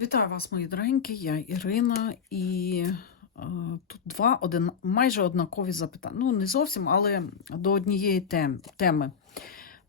Вітаю вас, мої дорогенькі, я Ірина, і е, тут два один, майже однакові запитання. Ну, не зовсім, але до однієї тем, теми.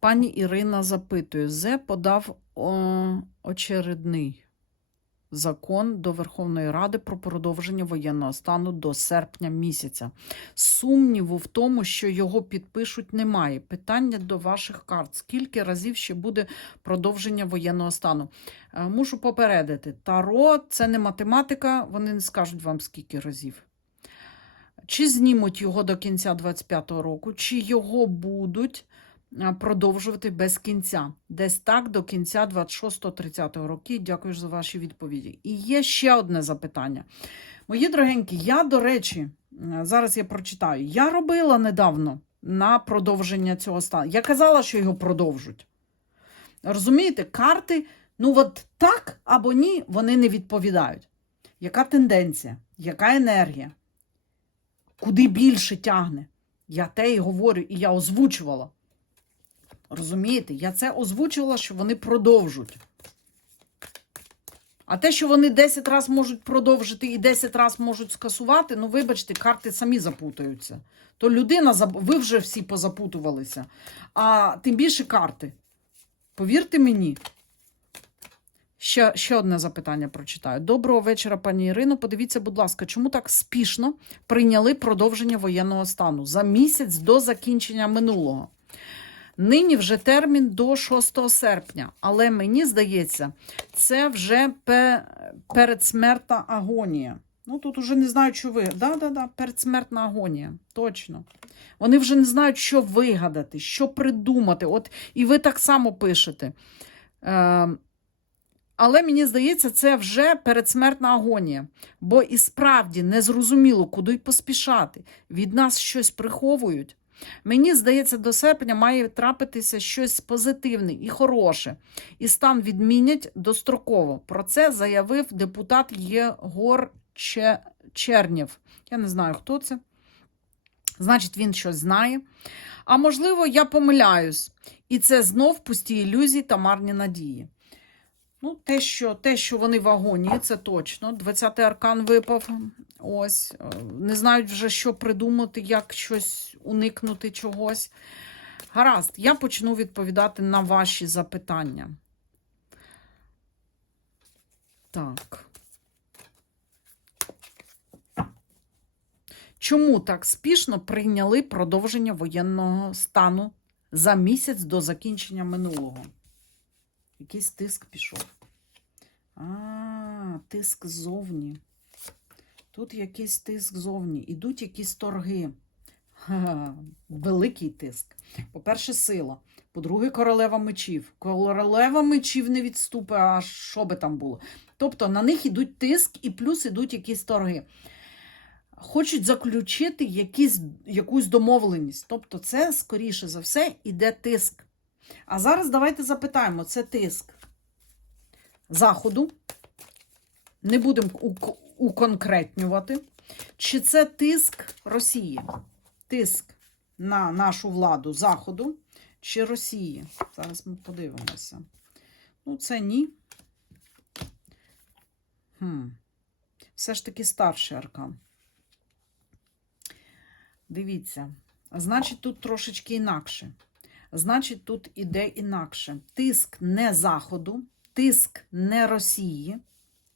Пані Ірина запитує: ЗЕ подав о, очередний закон до Верховної Ради про продовження воєнного стану до серпня місяця. Сумніву в тому, що його підпишуть, немає. Питання до ваших карт: скільки разів ще буде продовження воєнного стану? Е, Мушу попередити, Таро це не математика, вони не скажуть вам скільки разів. Чи знімуть його до кінця 25-го року, чи його будуть продовжувати без кінця. Десь так до кінця 26-30 роки. Дякую за ваші відповіді. І є ще одне запитання. Мої дорогенькі, я, до речі, е, зараз я прочитаю. Я робила недавно на продовження цього стану. Я казала, що його продовжуть. Розумієте, карти, ну от так або ні, вони не відповідають. Яка тенденція, яка енергія? Куди більше тягне? Я те і говорю, і я озвучувала. Розумієте, я це озвучувала, що вони продовжуть. А те, що вони 10 разів можуть продовжити і 10 разів можуть скасувати, ну, вибачте, карти самі запутаються. То людина, ви вже всі позапутувалися, а тим більше карти. Повірте мені. Ще, ще одне запитання прочитаю. Доброго вечора, пані Ірино. Подивіться, будь ласка, чому так спішно прийняли продовження воєнного стану за місяць до закінчення минулого? Нині вже термін до 6 серпня, але мені здається, це вже передсмертна агонія. Ну тут уже не знаю, що ви. Да, да, да, передсмертна агонія. Точно. Вони вже не знають, що вигадати, що придумати. От і ви так само пишете. Е, але мені здається, це вже передсмертна агонія. Бо і справді незрозуміло, куди й поспішати. Від нас щось приховують. Мені здається, до серпня має трапитися щось позитивне і хороше, і стан відмінять достроково. Про це заявив депутат Єгор Чернєв. Я не знаю, хто це. Значить, він щось знає. А можливо, я помиляюсь. І це знов пусті ілюзії та марні надії. Ну, те, що, те, що вони в агонії, це точно. 20-й аркан випав. Ось. Е, Не знають вже, що придумати, як щось уникнути чогось. Гаразд, я почну відповідати на ваші запитання. Так. Чому так спішно прийняли продовження воєнного стану за місяць до закінчення минулого? Якийсь тиск пішов. А, тиск ззовні. Тут якийсь тиск ззовні. Ідуть якісь торги. Ха-ха, великий тиск. По-перше, сила. По-друге, королева мечів. Королева мечів не відступить, а що би там було. Тобто на них ідуть тиск і плюс ідуть якісь торги. Хочуть заключити якісь, якусь домовленість. Тобто, це, скоріше за все, іде тиск. А зараз давайте запитаємо: це тиск Заходу. Не будемо уконкретнювати. Чи це тиск Росії? Тиск на нашу владу Заходу чи Росії? Зараз ми подивимося. Ну, це ні. Хм. Все ж таки старший аркан. Дивіться. Значить, тут трошечки інакше. Значить, тут іде інакше. Тиск не Заходу, тиск не Росії.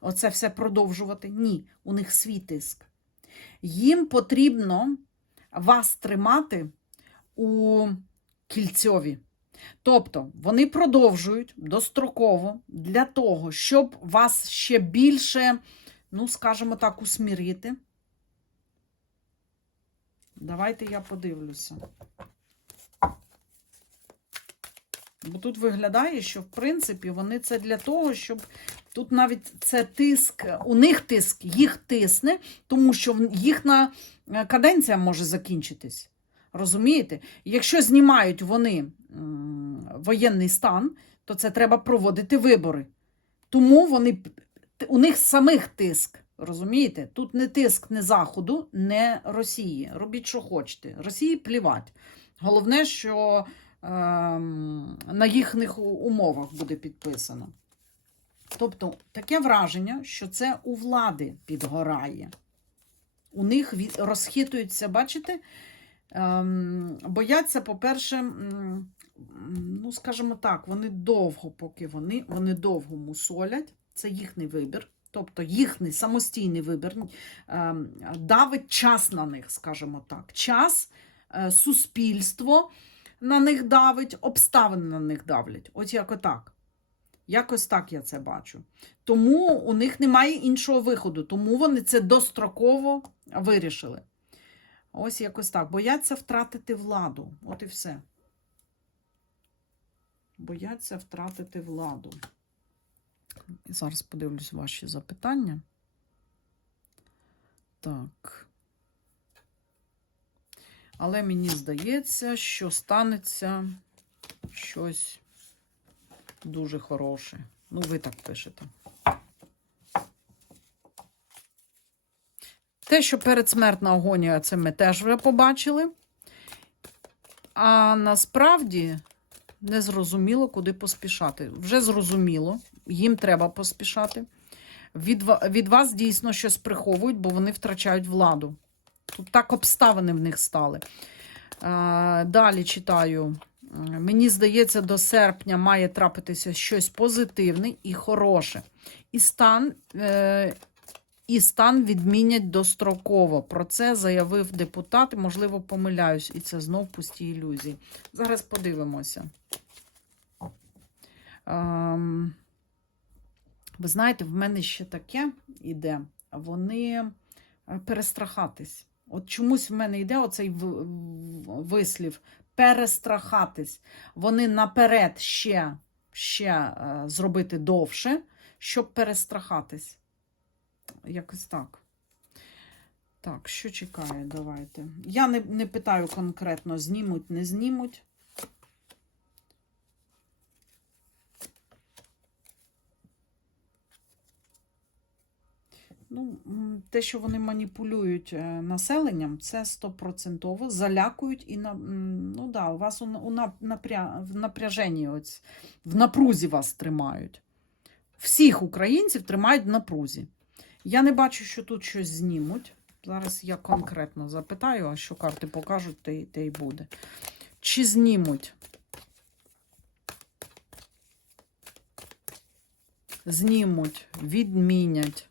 Оце все продовжувати. Ні, у них свій тиск. Їм потрібно вас тримати у кільцьові. Тобто вони продовжують достроково для того, щоб вас ще більше, ну, скажімо так, усмірити. Давайте я подивлюся. Бо тут виглядає, що в принципі вони це для того, щоб тут навіть це тиск, у них тиск, їх тисне, тому що їхня е, каденція може закінчитись. Розумієте? Якщо знімають вони воєнний стан, то це треба проводити вибори. Тому вони у них самих тиск. Розумієте? Тут не тиск не Заходу, не Росії. Робіть, що хочете. Росії плівать. Головне, що ем, на їхніх умовах буде підписано. Тобто таке враження, що це у влади підгорає. У них розхитуються, бачите? Ем, бояться, по-перше, ну, скажімо так, вони довго, поки вони, вони довго мусолять, це їхній вибір. Тобто їхній самостійний вибір ем, давить час на них, скажімо так. Час, е, суспільство на них давить, обставини на них давлять. Ось як отак. Якось так я це бачу. Тому у них немає іншого виходу, тому вони це достроково вирішили. Ось якось так. Бояться втратити владу. От і все. Бояться втратити владу. Зараз подивлюсь ваші запитання. Так. Але мені здається, що станеться щось дуже хороше. Ну, ви так пишете. Те, що передсмертна агонія, це ми теж вже побачили. А насправді не зрозуміло, куди поспішати. Вже зрозуміло, їм треба поспішати. Від, від вас дійсно щось приховують, бо вони втрачають владу. Тут так обставини в них стали. Далі читаю. Мені здається, до серпня має трапитися щось позитивне і хороше. І стан, е, і стан відмінять достроково. Про це заявив депутат. Можливо, помиляюсь, і це знов пусті ілюзії. Зараз подивимося. Ем, ви знаєте, в мене ще таке іде. Вони е, перестрахатись. От чомусь в мене йде оцей вислів перестрахатись. Вони наперед ще, ще е, зробити довше, щоб перестрахатись. Якось так. Так, що чекає? Давайте. Я не, не питаю конкретно, знімуть, не знімуть. Ну, те, що вони маніпулюють е, населенням, це стопроцентово залякують і на ну да, у вас у, у напря, в напряженні, ось, в напрузі вас тримають. Всіх українців тримають в напрузі. Я не бачу, що тут щось знімуть. Зараз я конкретно запитаю, а що карти покажуть, те, те й буде. Чи знімуть? Знімуть, відмінять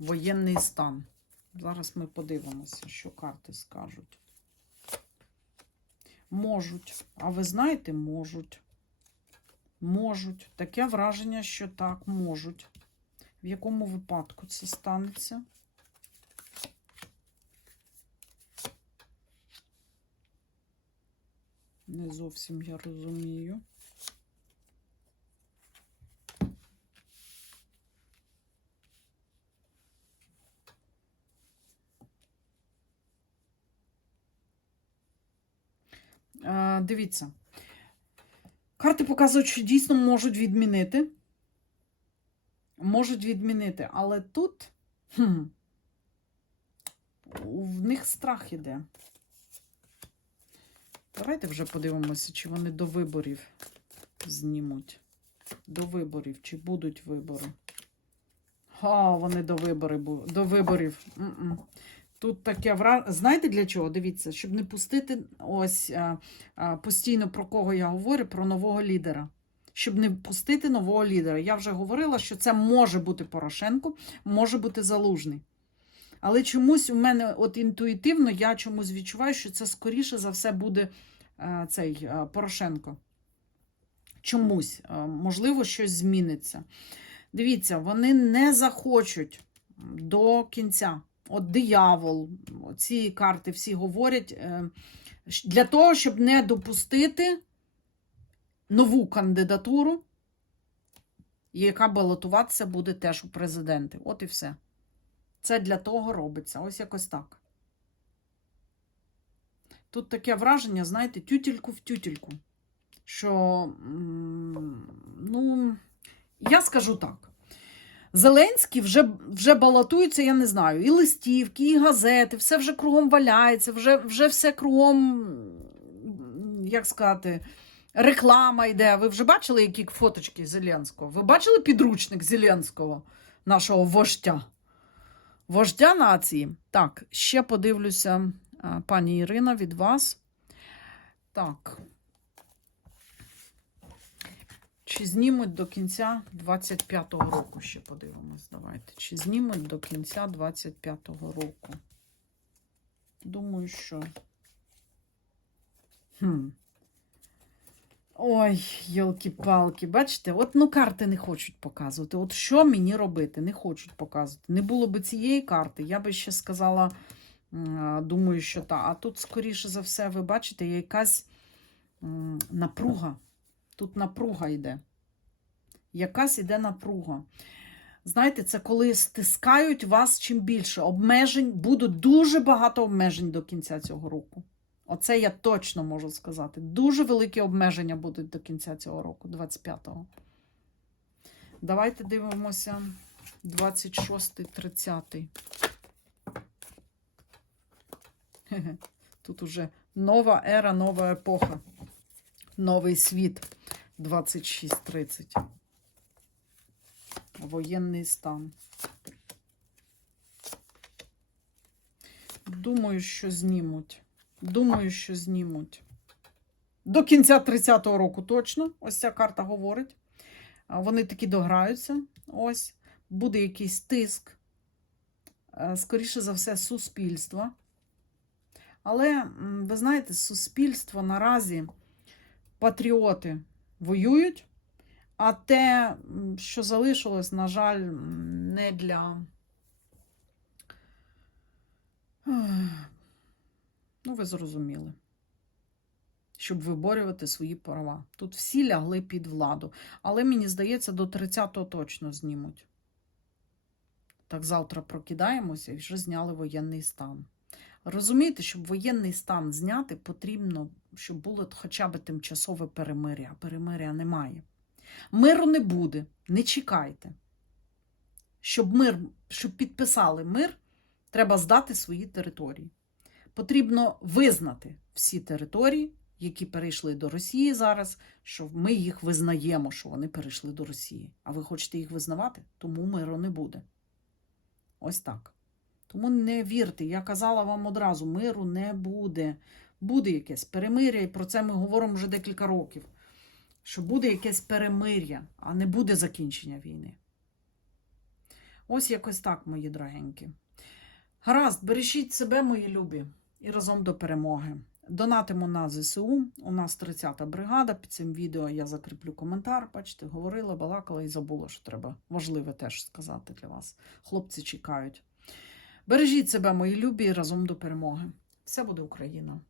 воєнний стан. Зараз ми подивимося, що карти скажуть. Можуть. А ви знаєте, можуть. Можуть. Таке враження, що так, можуть. В якому випадку це станеться? Не зовсім я розумію. Дивіться. Карти показують, що дійсно можуть відмінити. Можуть відмінити, але тут хм, в них страх іде. Давайте вже подивимося, чи вони до виборів знімуть. До виборів, чи будуть вибори. А, вони до виборів. До виборів. М-м. Тут таке вра... Знаєте для чого? Дивіться, щоб не пустити ось а, а, постійно про кого я говорю, про нового лідера. Щоб не пустити нового лідера. Я вже говорила, що це може бути Порошенко, може бути Залужний. Але чомусь у мене от інтуїтивно я чомусь відчуваю, що це скоріше за все буде е, цей е, Порошенко. Чомусь, е, можливо, щось зміниться. Дивіться, вони не захочуть до кінця. От диявол, ці карти всі говорять е, для того, щоб не допустити нову кандидатуру, яка балотуватися буде теж у президенти. От і все. Це для того робиться. Ось якось так. Тут таке враження, знаєте, тютельку в тютельку. Що, ну, я скажу так. Зеленський вже, вже балотується, я не знаю, і листівки, і газети, все вже кругом валяється, вже, вже все кругом, як сказати, Реклама йде. Ви вже бачили, які фоточки Зеленського? Ви бачили підручник Зеленського, нашого вождя? Вождя нації. Так, ще подивлюся, пані Ірина, від вас. Так. Чи знімуть до кінця 25-го року? Ще подивимось. Давайте. Чи знімуть до кінця 25-го року? Думаю, що. Хм. Ой, йолки-палки, бачите, от ну карти не хочуть показувати. От що мені робити? Не хочуть показувати. Не було б цієї карти, я би ще сказала, думаю, що та. А тут, скоріше за все, ви бачите, якась напруга. Тут напруга йде. Якась іде напруга. Знаєте, це коли стискають вас чим більше. Обмежень, буде дуже багато обмежень до кінця цього року. Оце я точно можу сказати. Дуже великі обмеження будуть до кінця цього року, 25-го. Давайте дивимося 26-30. Тут уже нова ера, нова епоха. Новий світ 26-30. Воєнний стан. Думаю, що знімуть. Думаю, що знімуть. До кінця 30-го року точно. Ось ця карта говорить. Вони таки дограються. Ось. Буде якийсь тиск. Е, Скоріше за все, суспільства. Але, ви знаєте, суспільство наразі патріоти воюють, а те, що залишилось, на жаль, не для. Ну, ви зрозуміли. Щоб виборювати свої права. Тут всі лягли під владу. Але мені здається, до 30-го точно знімуть. Так завтра прокидаємося і вже зняли воєнний стан. Розумієте, щоб воєнний стан зняти, потрібно, щоб було хоча б тимчасове перемиря. А перемиря немає. Миру не буде, не чекайте. Щоб мир, щоб підписали мир, треба здати свої території. Потрібно визнати всі території, які перейшли до Росії зараз, що ми їх визнаємо, що вони перейшли до Росії. А ви хочете їх визнавати? Тому миру не буде. Ось так. Тому не вірте, я казала вам одразу: миру не буде. Буде якесь перемиря, і про це ми говоримо вже декілька років. Що буде якесь перемиря, а не буде закінчення війни. Ось якось так, мої дорогенькі. Гаразд, бережіть себе, мої любі, і разом до перемоги. Донатимо на ЗСУ. У нас 30-та бригада. Під цим відео я закріплю коментар. Бачите, говорила, балакала і забула, що треба важливе теж сказати для вас. Хлопці чекають. Бережіть себе, мої любі, разом до перемоги. Все буде Україна!